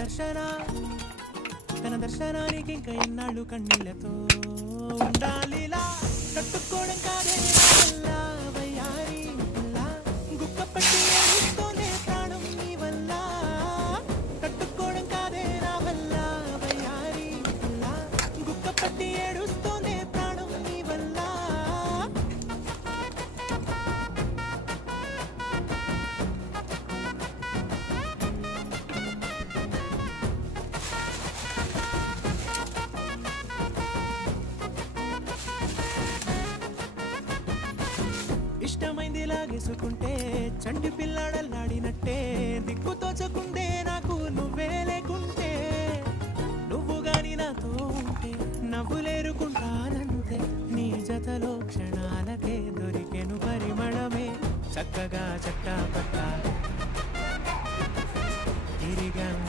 దర్శన తన దర్శనానికి ఇంకా ఎన్నాళ్ళు కన్నీళ్లతో ఉండాలిలా తట్టుకోవడం కాదే నా వల్ల వయ్యారి వల్ల గుక్క పట్టి ఏడుస్తోందే ప్రాణం నీ వల్ల తట్టుకోవడం కాదే నా వల్ల వయ్యారి వల్ల గుక్క పట్టి ఏడుస్తోందే ప్రాణం నీ వల్ల ఇష్టమైంది లాగేసుకుంటే చంటి పిల్లాడల్లాడినట్టే దిక్కు తోచకుంటే నాకు నువ్వే లేకుంటే నువ్వు గాని నాతో ఉంటే నవ్వులేరుకుంటానంతే నీ జతలో క్షణాలకే దొరికెను పరిమళమే చక్కగా చట్టా